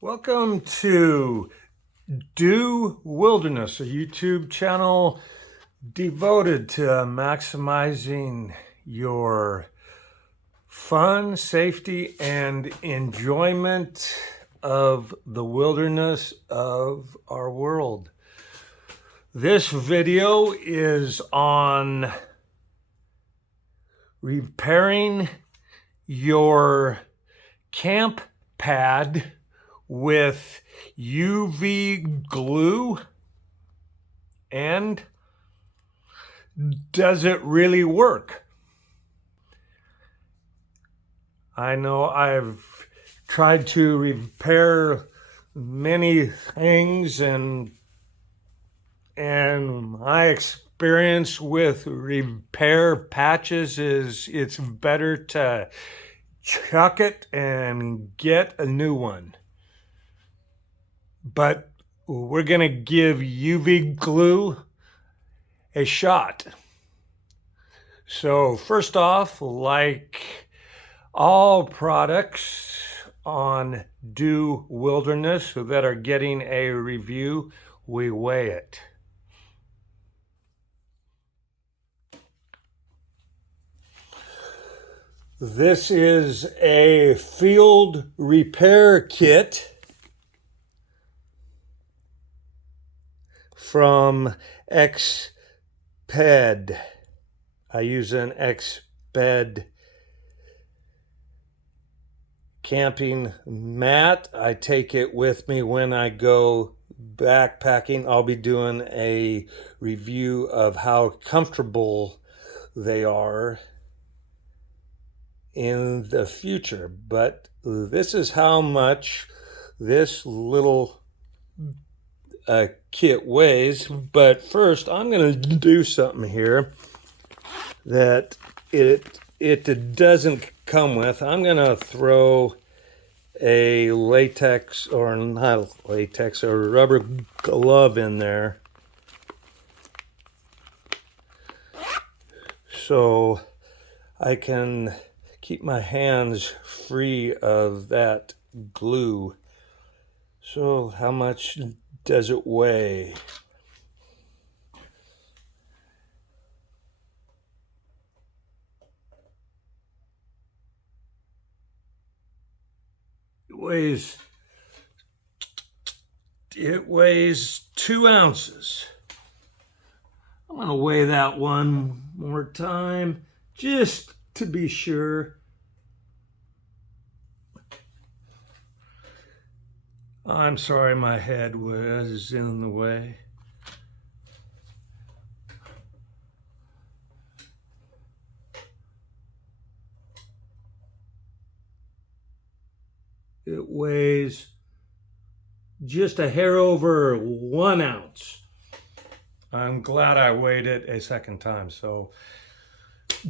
Welcome to Do Wilderness, a YouTube channel devoted to maximizing your fun, safety, and enjoyment of the wilderness of our world. This video is on repairing your camp pad with UV glue, and does it really work? I know I've tried to repair many things, and my experience with repair patches is it's better to chuck it and get a new one. But we're going to give UV glue a shot. So first off, like all products on Do Wilderness that are getting a review, we weigh it. This is a field repair kit from Exped. I use an Exped camping mat. I take it with me when I go backpacking. I'll be doing a review of how comfortable they are in the future, but this is how much this little kit weighs. But first I'm going to do something here that it doesn't come with. I'm going to throw a latex, or not latex, a rubber glove in there so I can keep my hands free of that glue. So how much does it weigh? It weighs 2 ounces. I'm going to weigh that one more time just to be sure. I'm sorry, my head was in the way. It weighs just a hair over 1 ounce. I'm glad I weighed it a second time. So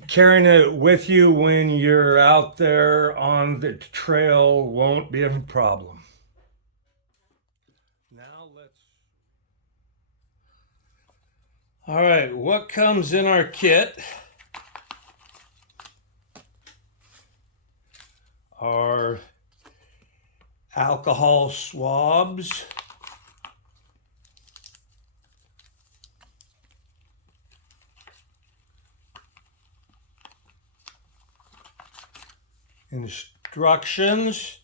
carrying it with you when you're out there on the trail won't be a problem. All right, what comes in our kit are alcohol swabs, instructions,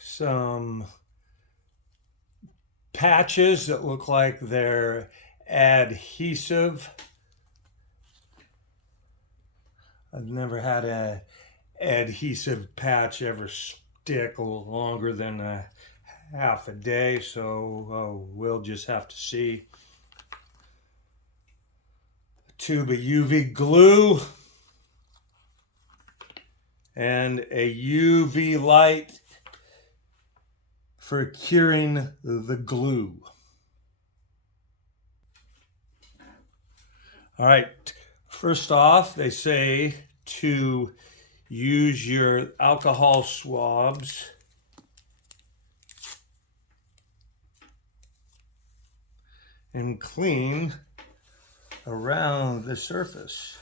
some patches that look like they're adhesive. I've never had an adhesive patch ever stick longer than a half a day, so we'll just have to see. A tube of UV glue and a UV light for curing the glue. All right, first off, they say to use your alcohol swabs and clean around the surface.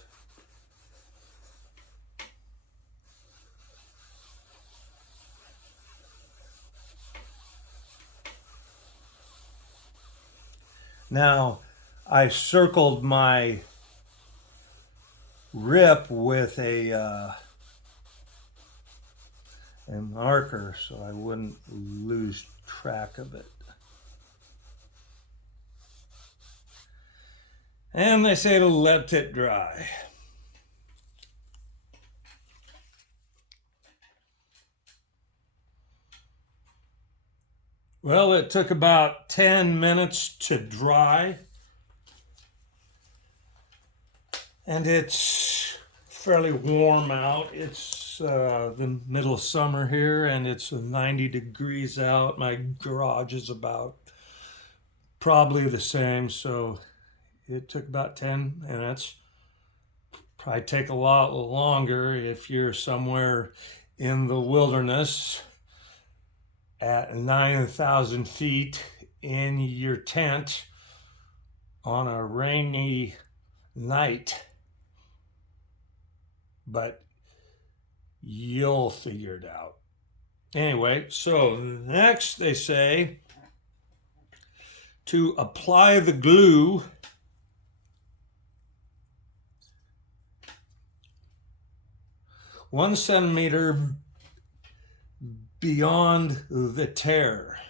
Now, I circled my rip with a marker so I wouldn't lose track of it. And they say to let it dry. Well, it took about 10 minutes to dry. And it's fairly warm out. It's the middle of summer here, and it's 90 degrees out. My garage is about probably the same, so it took about 10 minutes. Probably take a lot longer if you're somewhere in the wilderness at 9,000 feet in your tent on a rainy night. But you'll figure it out. Anyway, so next they say to apply the glue one centimeter beyond the tear.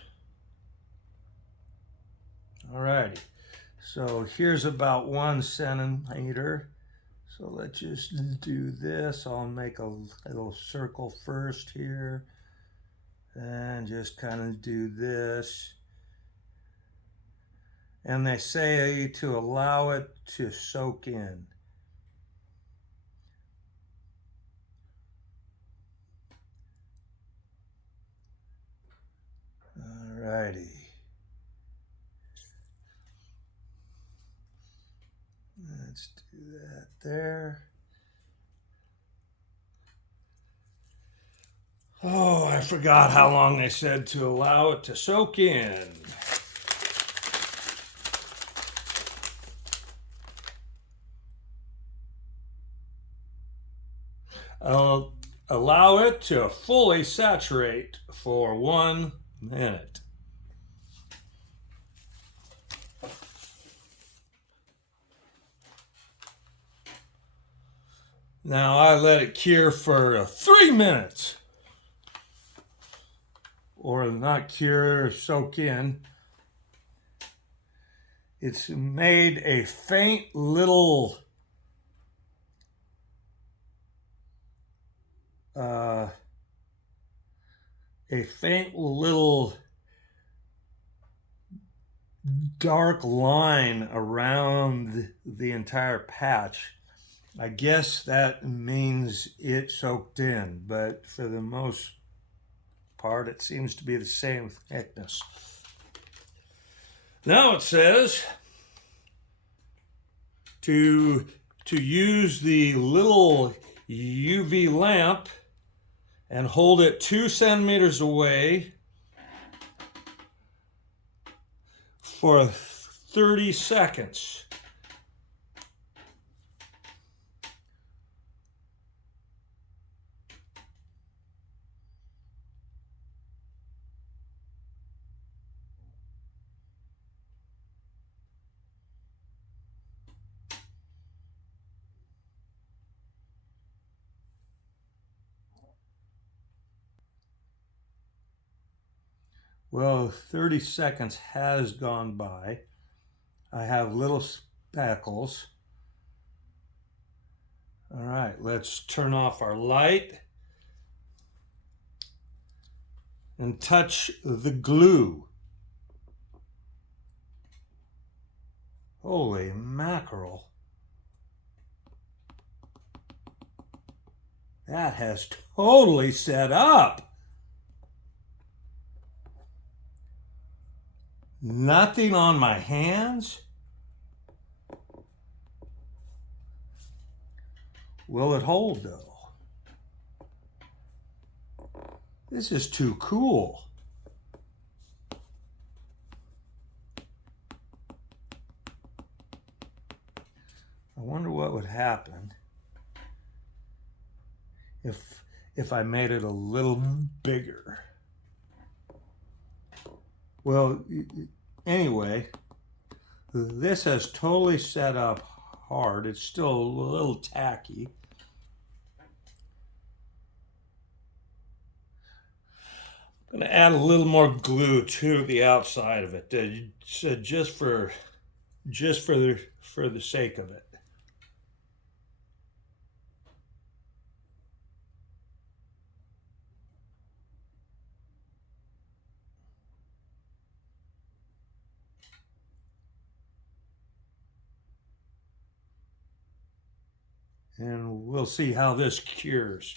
Alrighty, so here's about 1 centimeter. So let's just do this. I'll make a little circle first here and just kind of do this. And they say to allow it to soak in. Alrighty. Let's do that there. Oh, I forgot how long they said to allow it to soak in. Allow it to fully saturate for 1 minute. Now I let it cure for 3 minutes. Or not cure, soak in. It's made a faint little dark line around the entire patch. I guess that means it soaked in, but for the most part, it seems to be the same thickness. Now it says to use the little UV lamp and hold it 2 centimeters away for 30 seconds. Well, 30 seconds has gone by. I have little speckles. All right, let's turn off our light and touch the glue. Holy mackerel. That has totally set up. Nothing on my hands. Will it hold though? This is too cool. I wonder what would happen if I made it a little bigger. Well, anyway, this has totally set up hard. It's still a little tacky. I'm going to add a little more glue to the outside of it, just for the sake of it. And we'll see how this cures.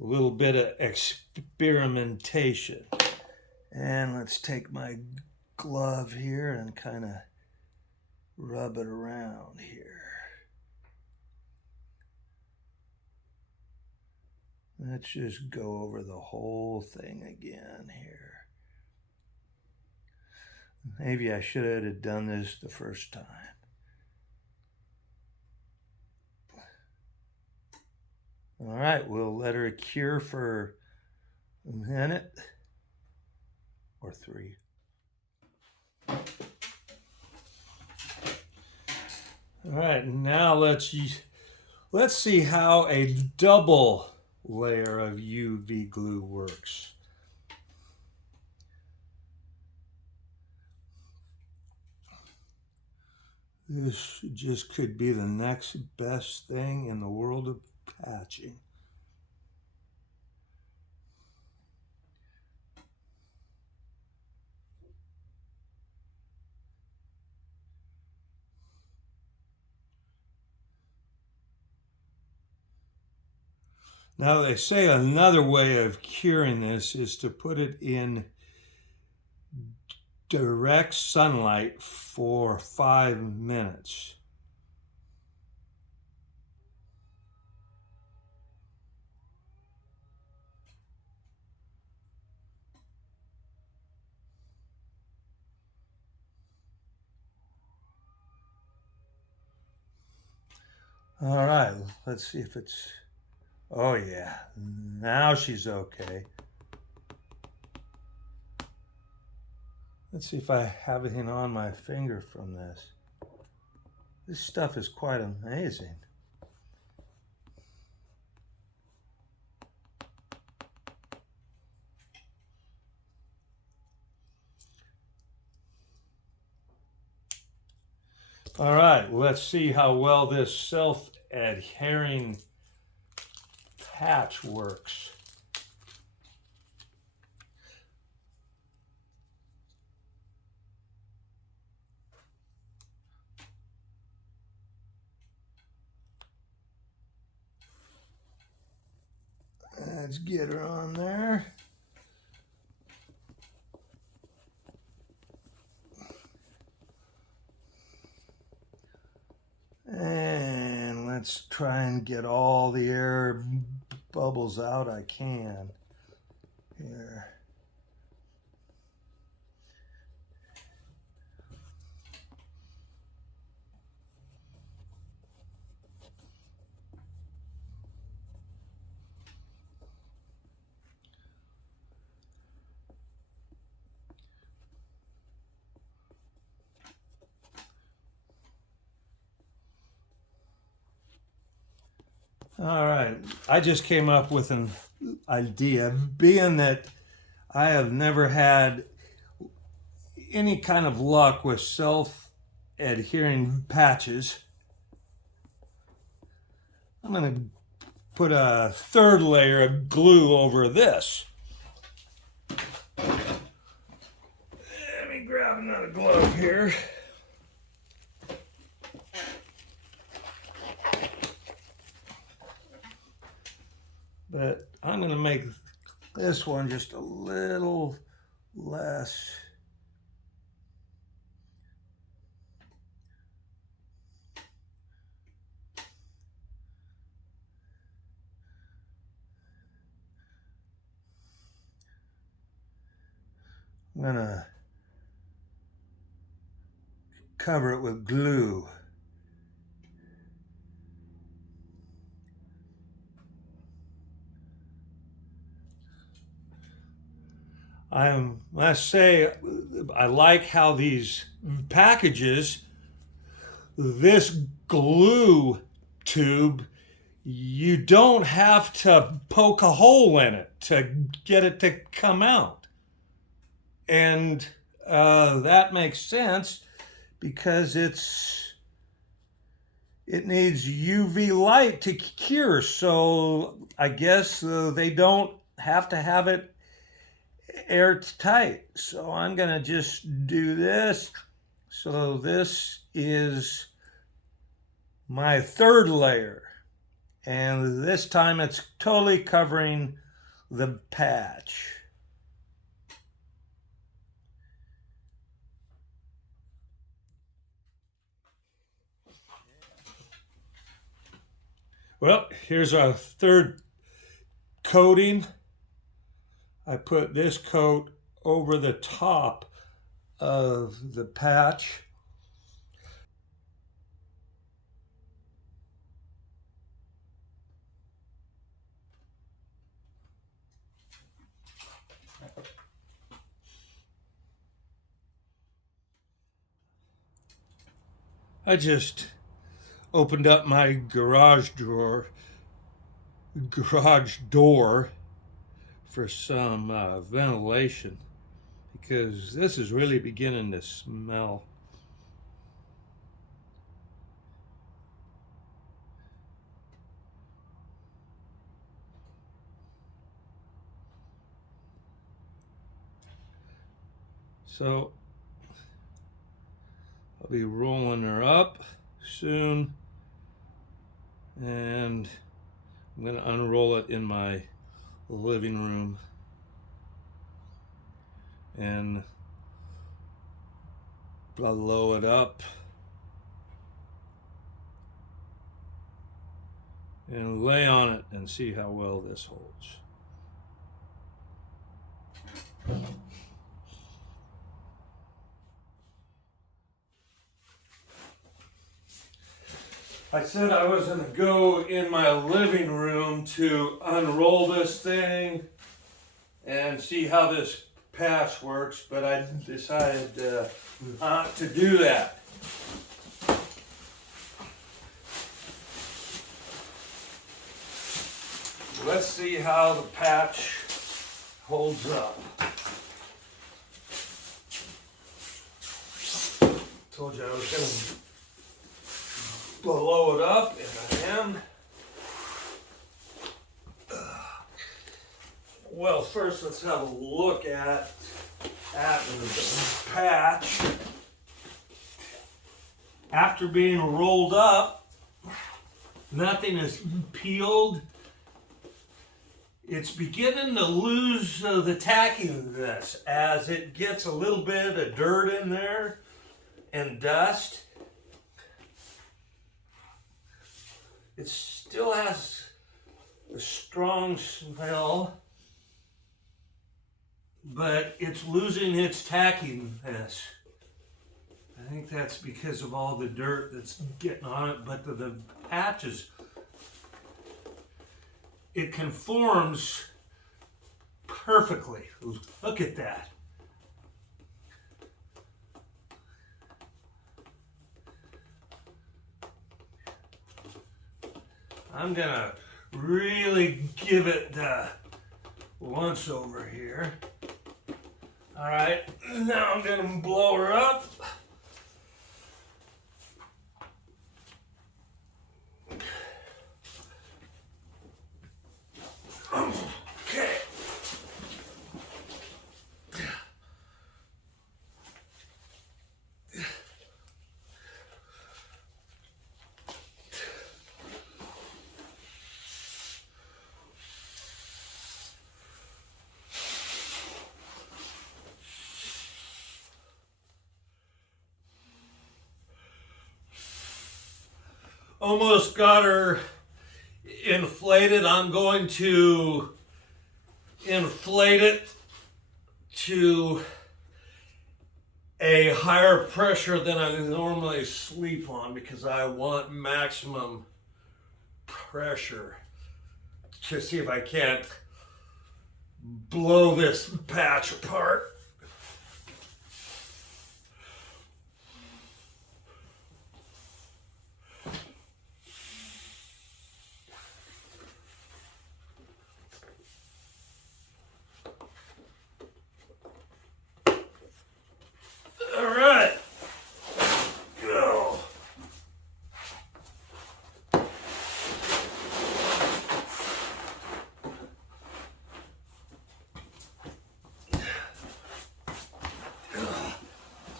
A little bit of experimentation. And let's take my glove here and kind of rub it around here. Let's just go over the whole thing again here. Maybe I should have done this the first time. All right, we'll let her cure for a minute or 3. All right, now let's see how a double layer of UV glue works. This just could be the next best thing in the world of patching. Now they say another way of curing this is to put it in direct sunlight for 5 minutes. All right, let's see if it's, oh yeah, now she's okay. Let's see if I have anything on my finger from this. This stuff is quite amazing. All right, let's see how well this self-adhering patch works. Let's get her on there. And let's try and get all the air bubbles out I can here. All right, I just came up with an idea, being that I have never had any kind of luck with self-adhering patches. I'm going to put a 3rd layer of glue over this. Let me grab another glove here. But I'm going to make this one just a little less. I'm going to cover it with glue. I must say, I like how these packages, this glue tube, you don't have to poke a hole in it to get it to come out. And that makes sense because it needs UV light to cure. So I guess they don't have to have it airtight. So I'm gonna just do this. So this is my third layer. And this time it's totally covering the patch. Well, here's our third coating. I put this coat over the top of the patch. I just opened up my garage door for some ventilation because this is really beginning to smell. So I'll be rolling her up soon, and I'm going to unroll it in my living room and blow it up and lay on it and see how well this holds. I said I was going to go in my living room to unroll this thing and see how this patch works, but I decided not to do that. Let's see how the patch holds up. Told you I was going to blow it up, and I am. Well, first let's have a look at the patch. After being rolled up, nothing is peeled. It's beginning to lose the tackiness as it gets a little bit of dirt in there and dust. It still has a strong smell, but it's losing its tackiness. I think that's because of all the dirt that's getting on it, but the patches, it conforms perfectly. Look at that. I'm gonna really give it the once over here. All right, now I'm gonna blow her up. Okay. Almost got her inflated. I'm going to inflate it to a higher pressure than I normally sleep on because I want maximum pressure to see if I can't blow this patch apart. All right. Go.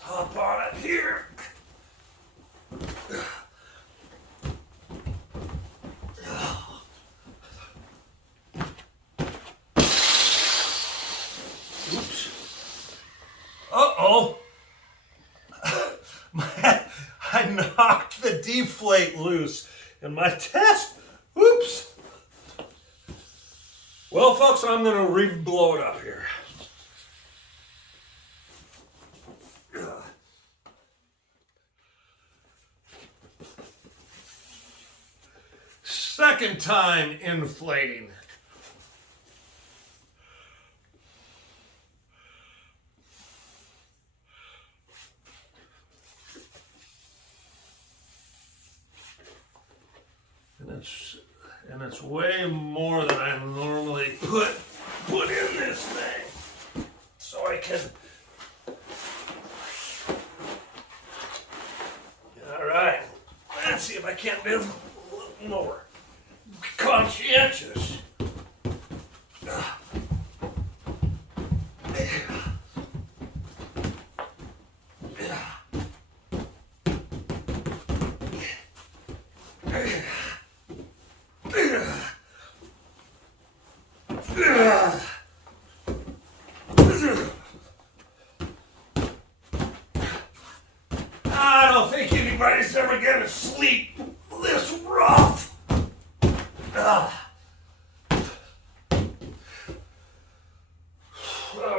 Hop on it here. Oops. Uh-oh. I knocked the deflate loose in my test. Oops. Well, folks, I'm going to re-blow it up here. Second time inflating. And it's way more than I normally put in this thing. So I can. All right. Let's see if I can't do a little more conscientious. I don't think anybody's ever gonna sleep this rough. All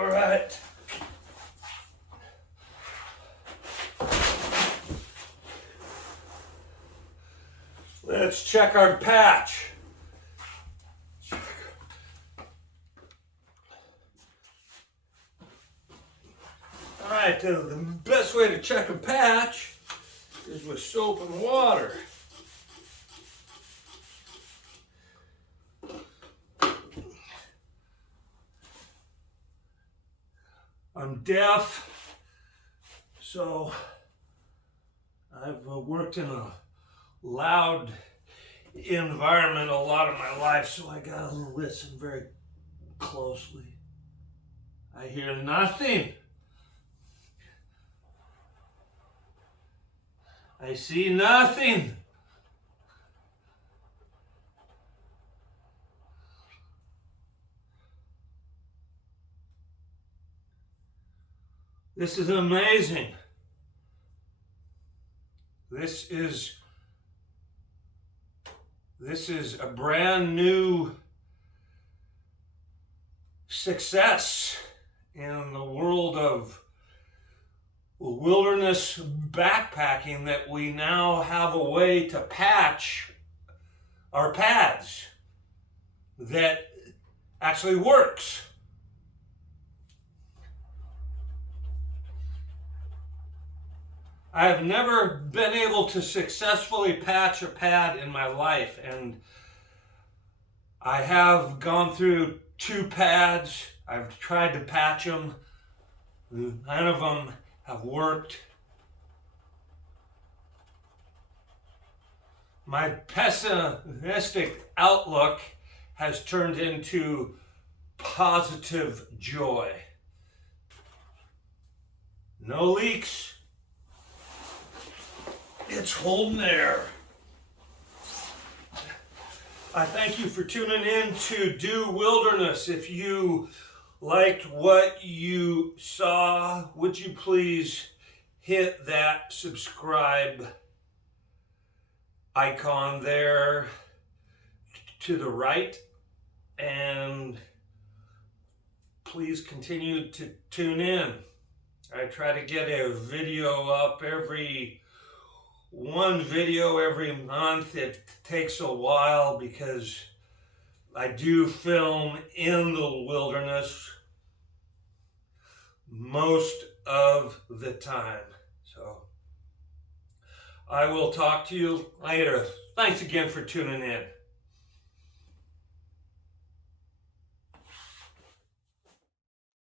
right. Let's check our patch. All right, the best way to check a patch is with soap and water. I'm deaf, so I've worked in a loud environment a lot of my life, so I gotta listen very closely. I hear nothing. I see nothing. This is amazing. This is a brand new success in the world of wilderness backpacking, that we now have a way to patch our pads that actually works. I have never been able to successfully patch a pad in my life, and I have gone through 2 pads. I've tried to patch them. None of them have worked. My pessimistic outlook has turned into positive joy. No leaks. It's holding there. I thank you for tuning in to Do Wilderness. If you liked what you saw, would you please hit that subscribe icon there to the right, and please continue to tune in. I try to get a video up one video every month. It takes a while because I do film in the wilderness most of the time. So I will talk to you later. Thanks again for tuning in.